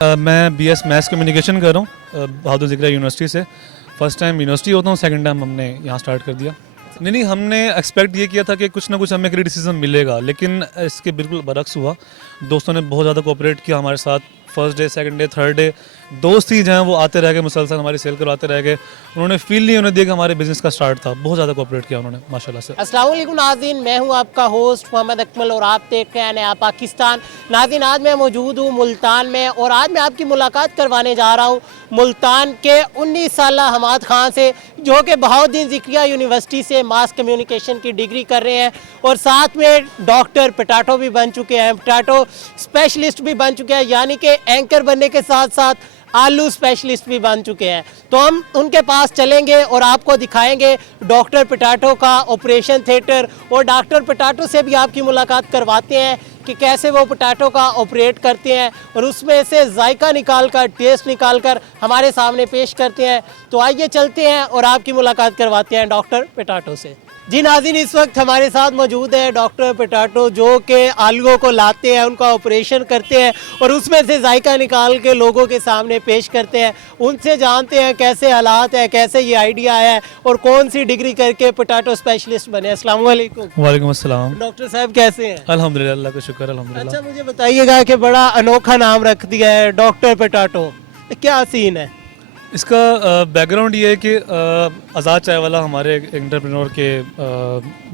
मैं BS maths communication कर रहा हूँ बहादुर ज़िक्रा यूनिवर्सिटी से। फर्स्ट टाइम यूनिवर्सिटी होता हूँ, सेकंड टाइम हमने यहाँ स्टार्ट कर दिया। नहीं, हमने एक्सपेक्ट ये किया था कि कुछ ना कुछ हमें क्रिटिसिज्म मिलेगा, लेकिन इसके बिल्कुल बरक्स हुआ। दोस्तों ने बहुत ज़्यादा कोऑपरेट किया हमारे साथ। First day, second day, third day दोस्त ही जहाँ वो आते रह गए, मुसलसल हमारी सेल करवाते रह गए। उन्होंने फील नहीं होने दिया कि हमारे बिज़नेस का स्टार्ट था। बहुत ज़्यादा कोऑपरेट किया उन्होंने माशाल्लाह से। अस्सलाम वालेकुम नाज़रीन, मैं हूं आपका होस्ट मोहम्मद अकमल और आप देख रहे हैं नया पाकिस्तान। नाज़रीन, आज मैं मौजूद हूं मुल्तान में और आज मैं आपकी मुलाकात करवाने जा रहा हूं मुल्तान के 19 साला हमाद खान से, जो कि बहाउद्दीन ज़िक्रिया यूनिवर्सिटी से मास कम्युनिकेशन की डिग्री कर रहे हैं और साथ में डॉक्टर पोटैटो भी बन चुके हैं, पोटैटो स्पेशलिस्ट भी बन चुके हैं, यानी कि एंकर बनने के साथ साथ आलू स्पेशलिस्ट भी बन चुके हैं। तो हम उनके पास चलेंगे और आपको दिखाएंगे डॉक्टर पोटैटो का ऑपरेशन थिएटर और डॉक्टर पोटैटो से भी आपकी मुलाकात करवाते हैं कि कैसे वो पोटैटो का ऑपरेट करते हैं और उसमें से जायका निकाल कर, टेस्ट निकाल कर हमारे सामने पेश करते हैं। तो आइए चलते हैं और आपकी मुलाकात करवाते हैं डॉक्टर पोटैटो से। जी नाज़रीन, इस वक्त हमारे साथ मौजूद है डॉक्टर पोटैटो, जो कि आलूओं को लाते हैं, उनका ऑपरेशन करते हैं और उसमें से जायका निकाल के लोगों के सामने पेश करते हैं। उनसे जानते हैं कैसे हालात है, कैसे ये आइडिया है और कौन सी डिग्री करके पोटैटो स्पेशलिस्ट बने। अस्सलाम वालेकुम। वालेकुम अस्सलाम। डॉक्टर साहब कैसे हैं? अल्हम्दुलिल्लाह, अल्लाह का शुक्र, अल्हम्दुलिल्लाह। अच्छा, मुझे बताइएगा कि बड़ा अनोखा नाम रख दिया है डॉक्टर पोटैटो, क्या सीन है? इसका बैकग्राउंड ये है कि आज़ाद चाय वाला हमारे एंटरप्रेन्योर के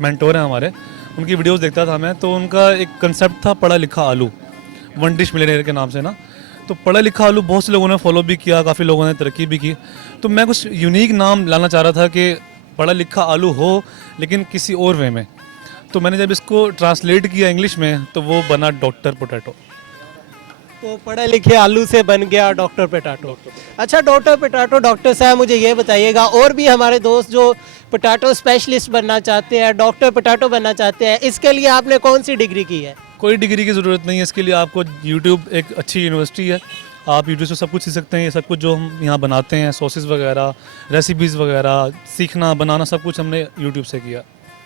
मेंटोर हैं हमारे, उनकी वीडियोस देखता था मैं। तो उनका एक कंसेप्ट था पढ़ा लिखा आलू, वन डिश मिलियनेयर के नाम से ना। तो पढ़ा लिखा आलू बहुत से लोगों ने फॉलो भी किया, काफ़ी लोगों ने तरक्की भी की। तो मैं कुछ यूनिक नाम लाना चाह रहा था कि पढ़ा लिखा आलू हो लेकिन किसी और वे में। तो मैंने जब इसको ट्रांसलेट किया इंग्लिश में तो वो बना डॉक्टर पोटैटो। तो पढ़े लिखे आलू से बन गया डॉक्टर पोटैटो। अच्छा डॉक्टर पोटैटो, डॉक्टर साहब मुझे ये बताइएगा, और भी हमारे दोस्त जो पोटैटो स्पेशलिस्ट बनना चाहते हैं, डॉक्टर पोटैटो बनना चाहते हैं, इसके लिए आपने कौन सी डिग्री की है? कोई डिग्री की ज़रूरत नहीं है इसके लिए। आपको यूट्यूब एक अच्छी यूनिवर्सिटी है, आप यूट्यूब से सब कुछ सीख सकते हैं। ये सब कुछ जो हम यहाँ बनाते हैं, सॉसेस वगैरह, रेसिपीज़ वगैरह, सीखना बनाना सब कुछ हमने यूट्यूब से किया।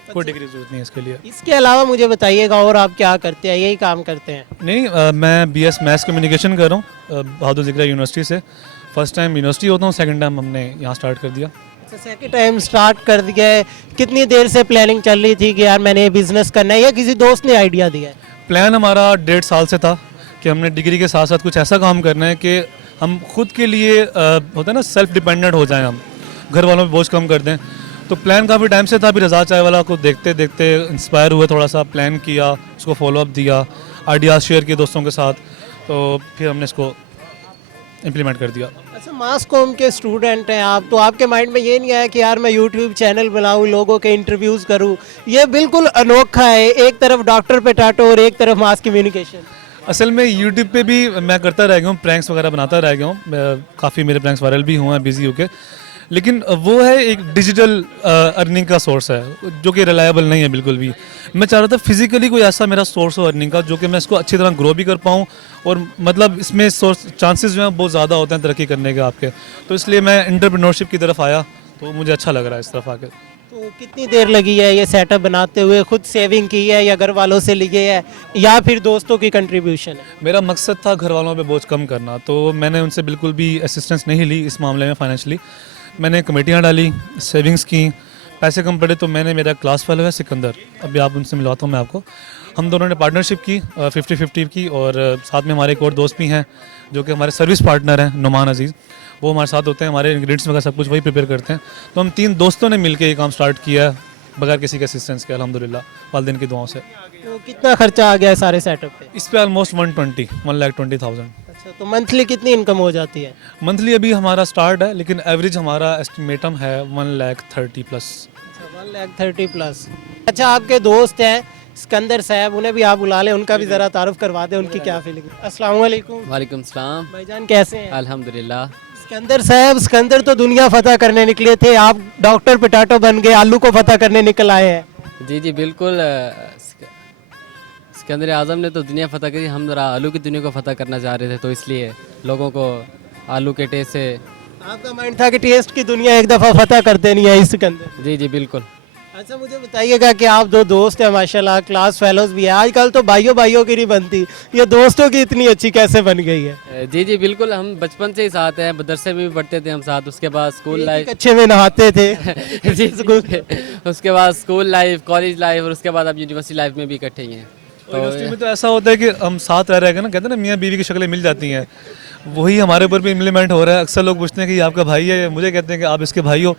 कोई डिग्री की ज़रूरत नहीं है इसके लिए। इसके अलावा मुझे बताइएगा और आप क्या करते हैं? यही काम करते हैं? नहीं, मैं बीएस मैथ्स कम्युनिकेशन कर रहा हूँ बहादुर ज़िक्रा यूनिवर्सिटी से। फर्स्ट टाइम यूनिवर्सिटी होता हूँ, सेकंड टाइम हमने यहाँ स्टार्ट कर दिया। अच्छा, सेकंड टाइम स्टार्ट कर दिया है। कितनी देर से प्लानिंग चल रही थी कि यार मैंने ये बिजनेस करना है, या किसी दोस्त ने आइडिया दिया है? प्लान हमारा 1.5 साल से था कि हमने डिग्री के साथ साथ कुछ ऐसा काम करना है कि हम खुद के लिए होता है ना, सेल्फ डिपेंडेंट हो जाएं, हम घर वालों पे बोझ कम कर दें। तो प्लान काफ़ी टाइम से था। फिर रज़ा चाय वाला को देखते देखते इंस्पायर हुए, थोड़ा सा प्लान किया, उसको फॉलोअप दिया, आइडियाज़ शेयर किए दोस्तों के साथ। तो फिर हमने इसको इम्प्लीमेंट कर दिया। अच्छा, मास कॉम के स्टूडेंट हैं आप, तो आपके माइंड में ये नहीं आया कि यार मैं यूट्यूब चैनल बनाऊं, लोगों के इंटरव्यूज़ करूं? ये बिल्कुल अनोखा है, एक तरफ डॉक्टर पोटैटो और एक तरफ मास कम्युनिकेशन। असल में यूट्यूब पे भी मैं करता रह गया हूँ, प्रैंक्स वगैरह बनाता रह गया हूँ। काफ़ी मेरे प्रैंक्स वायरल भी हुए हैं बिजी होके। लेकिन वो है एक डिजिटल अर्निंग का सोर्स है जो कि रिलायबल नहीं है बिल्कुल भी। मैं चाह रहा था फिजिकली कोई ऐसा मेरा सोर्स हो अर्निंग का, जो कि मैं इसको अच्छी तरह ग्रो भी कर पाऊँ और मतलब इसमें सोर्स चांसेस जो हैं बहुत ज़्यादा होते हैं तरक्की करने के आपके। तो इसलिए मैं एंटरप्रेन्योरशिप की तरफ आया, तो मुझे अच्छा लग रहा है इस तरफ आके। तो कितनी देर लगी है ये सेटअप बनाते हुए? खुद सेविंग की है या घर वालों से लिए है या फिर दोस्तों की कंट्रीब्यूशन है? मेरा मकसद था घर वालों पे बोझ कम करना, तो मैंने उनसे बिल्कुल भी असिस्टेंस नहीं ली इस मामले में फाइनेंशियली। मैंने कमेटियाँ डाली, सेविंग्स की, पैसे कम पड़े तो मैंने, मेरा क्लास फेलो है सिकंदर, अभी आप उनसे मिलवाता हूँ मैं आपको। हम दोनों ने पार्टनरशिप की 50-50 की, और साथ में हमारे एक और दोस्त भी हैं जो कि हमारे सर्विस पार्टनर हैं, नुमान अजीज़। वो हमारे साथ होते हैं, हमारे इंग्रेडिएंट्स वगैरह सब कुछ वही प्रिपेयर करते हैं। तो हम 3 दोस्तों ने मिलकर ये काम स्टार्ट किया है बगैर किसी के असिस्टेंस के, अल्हम्दुलिल्लाह वालिदैन की दुआओं से। तो कितना खर्चा आ गया है सारे सेटअप पे? इस पे ऑलमोस्ट 1,20,000। अच्छा, तो मंथली कितनी इनकम हो जाती है? मंथली अभी हमारा स्टार्ट है, लेकिन एवरेज हमारा एस्टिमेटम है 1,30,000 प्लस। अच्छा, 1,30,000 प्लस। अच्छा, आपके दोस्त हैं सिकंदर साहब, उन्हें भी आप बुला लें, उनका भी ज़रा तारुफ करवा दें, उनकी क्या फीलिंग है। अस्सलाम वालेकुम। वालेकुम सलाम। भाईजान कैसे हैं? अल्हम्दुलिल्लाह। सिकंदर साहब, सिकंदर तो दुनिया फतह करने निकले थे, आप डॉक्टर पोटैटो बन गए, आलू को फतह करने निकल आए हैं। जी जी बिल्कुल। सिकंदर आज़म ने तो दुनिया फतह करी, हम ज़रा आलू की दुनिया को फतह करना चाह रहे थे, तो इसलिए लोगों को आलू के टेस्ट से। आपका माइंड था कि टेस्ट की दुनिया एक दफ़ा फतह कर देनी है इस सिकंदर। जी जी बिल्कुल। अच्छा मुझे बताइएगा कि आप दो दोस्त हैं माशाल्लाह, क्लास फेलोज भी है। आजकल तो भाइयों भाइयों की नहीं बनती, ये दोस्तों की इतनी अच्छी कैसे बन गई है? जी जी बिल्कुल, हम बचपन से ही साथ हैं, मदरसे में भी पढ़ते थे हम साथ, उसके बाद स्कूल लाइफ अच्छे में नहाते थे। जी उसके बाद स्कूल लाइफ, कॉलेज लाइफ और उसके बाद अब यूनिवर्सिटी लाइफ में भी इकट्ठे ही हैं। तो यूनिवर्सिटी में तो ऐसा होता है कि हम साथ रह के ना, कहते हैं ना मियाँ बीवी की शक्लें मिल जाती हैं, वही हमारे ऊपर भी इम्प्लीमेंट हो रहा है। अक्सर लोग पूछते हैं कि ये आपका भाई है, मुझे कहते हैं कि आप इसके भाई हो,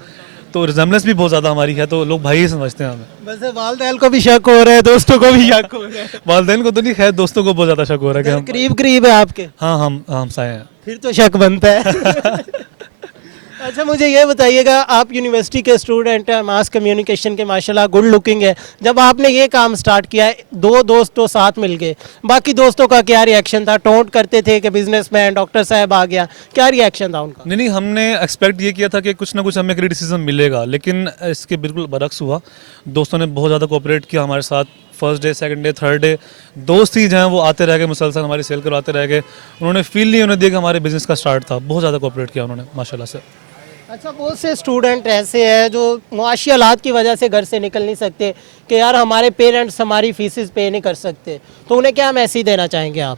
तो रिजेम्बलेंस भी बहुत ज़्यादा हमारी है, तो लोग भाई ही समझते हैं हमें। वैसे वालदैन को भी शक हो रहा है, दोस्तों को भी शक हो रहा है। वालदेन को तो नहीं, खैर दोस्तों को बहुत ज़्यादा शक हो रहा है कि हम, करीब करीब है आपके, हाँ हम साए हैं। फिर तो शक बनता है। अच्छा मुझे ये बताइएगा, आप यूनिवर्सिटी के स्टूडेंट हैं, मास कम्युनिकेशन के माशाल्लाह गुड लुकिंग है, जब आपने ये काम स्टार्ट किया है, दो दोस्त तो साथ मिल गए, बाकी दोस्तों का क्या रिएक्शन था? टोंट करते थे कि बिजनेसमैन डॉक्टर साहब आ गया, क्या रिएक्शन था उनका? नहीं, हमने एक्सपेक्ट ये किया था कि कुछ ना कुछ हमें क्रिटिसिज्म मिलेगा, लेकिन इसके बिल्कुल बरक्स हुआ। दोस्तों ने बहुत ज़्यादा कोऑपरेट किया हमारे साथ। First day, second day, third day दोस्त ही जहाँ वो आते रह गए, मुसलसल हमारी सेल करवाते रह गए। उन्होंने फील नहीं होने दिया कि हमारे बिज़नेस का स्टार्ट था। बहुत ज़्यादा कोऑपरेट किया उन्होंने माशाल्लाह से। अच्छा बहुत से स्टूडेंट ऐसे हैं जो मुआशी हालात की वजह से घर से निकल नहीं सकते कि यार हमारे पेरेंट्स हमारी फीसेस पे नहीं कर सकते, तो उन्हें क्या मैसेज देना चाहेंगे आप?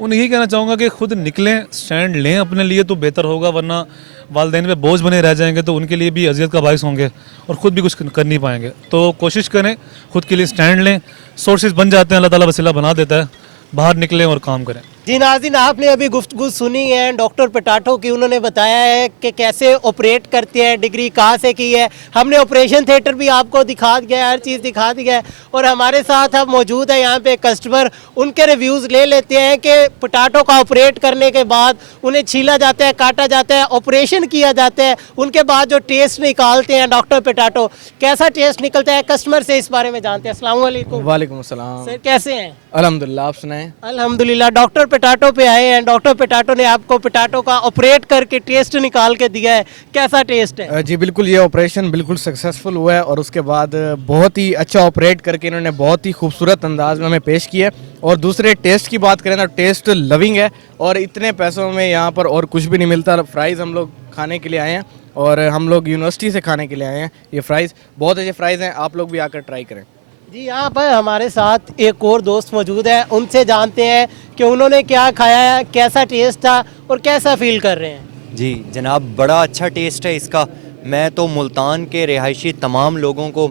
उन्हें यही कहना चाहूँगा कि खुद निकलें, स्टैंड लें अपने लिए तो बेहतर होगा, वरना वालदेन पे बोझ बने रह जाएंगे तो उनके लिए भी अजियत का बायस होंगे और ख़ुद भी कुछ कर नहीं पाएंगे। तो कोशिश करें, खुद के लिए स्टैंड लें, सोर्सेज बन जाते हैं, अल्लाह ताला वसीला बना देता है, बाहर निकलें और काम करें। जी नाज़रीन, आपने अभी गुफ्तगू सुनी है डॉक्टर पटाटो की। उन्होंने बताया है कि कैसे ऑपरेट करते हैं, डिग्री कहाँ से की है। हमने ऑपरेशन थिएटर भी आपको दिखा दिया है, हर चीज़ दिखा दी है। और हमारे साथ अब मौजूद है यहाँ पे कस्टमर, उनके रिव्यूज़ ले लेते हैं कि पटाटो का ऑपरेट करने के बाद उन्हें छीला जाता है, काटा जाता है, ऑपरेशन किया जाता है, उनके बाद जो टेस्ट निकालते हैं डॉक्टर पटाटो, कैसा टेस्ट निकलता है, कस्टमर से इस बारे में जानते हैं। अस्सलाम वालेकुम। वालेकुम अस्सलाम। सर कैसे हैं? अल्हम्दुलिल्लाह, आप सुनाएं। अल्हम्दुलिल्लाह। डॉक्टर पटाटो पे आए हैं, डॉक्टर पटाटो ने आपको पटाटो का ऑपरेट करके टेस्ट निकाल के दिया है, कैसा टेस्ट है? जी बिल्कुल, ये ऑपरेशन बिल्कुल सक्सेसफुल हुआ है और उसके बाद बहुत ही अच्छा ऑपरेट करके इन्होंने बहुत ही खूबसूरत अंदाज में हमें पेश किया है। और दूसरे टेस्ट की बात करें तो टेस्ट लविंग है और इतने पैसों में यहाँ पर और कुछ भी नहीं मिलता। फ्राइज़ हम लोग खाने के लिए आए हैं और हम लोग यूनिवर्सिटी से खाने के लिए आए हैं। ये फ्राइज़ बहुत अच्छे फ्राइज़ हैं, आप लोग भी आकर ट्राई करें। जी यहाँ पर हमारे साथ एक और दोस्त मौजूद है, उनसे जानते हैं कि उन्होंने क्या खाया है, कैसा टेस्ट था और कैसा फील कर रहे हैं। जी जनाब, बड़ा अच्छा टेस्ट है इसका। मैं तो मुल्तान के रिहायशी तमाम लोगों को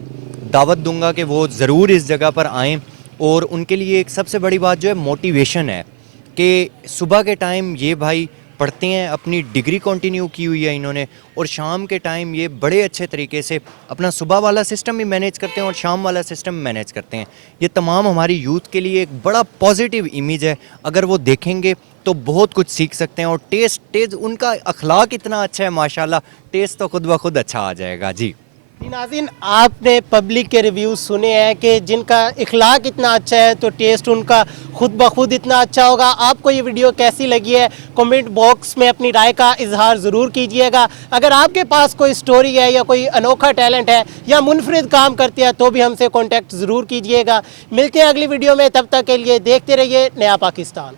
दावत दूंगा कि वो ज़रूर इस जगह पर आएँ। और उनके लिए एक सबसे बड़ी बात जो है मोटिवेशन है कि सुबह के टाइम ये भाई पढ़ते हैं, अपनी डिग्री कंटिन्यू की हुई है इन्होंने, और शाम के टाइम ये बड़े अच्छे तरीके से अपना सुबह वाला सिस्टम भी मैनेज करते हैं और शाम वाला सिस्टम मैनेज करते हैं। ये तमाम हमारी यूथ के लिए एक बड़ा पॉजिटिव इमेज है, अगर वो देखेंगे तो बहुत कुछ सीख सकते हैं। और टेस्ट उनका अखलाक इतना अच्छा है माशाल्लाह, टेस्ट तो खुद ब खुद अच्छा आ जाएगा। जी नाज़रीन, आपने पब्लिक के रिव्यूज़ सुने हैं कि जिनका इखलाक इतना अच्छा है तो टेस्ट उनका खुद ब खुद इतना अच्छा होगा। आपको ये वीडियो कैसी लगी है कमेंट बॉक्स में अपनी राय का इजहार ज़रूर कीजिएगा। अगर आपके पास कोई स्टोरी है या कोई अनोखा टैलेंट है या मुनफरिद काम करते हैं तो भी हमसे कॉन्टेक्ट ज़रूर कीजिएगा। मिलते हैं अगली वीडियो में, तब तक के लिए देखते रहिए नया पाकिस्तान।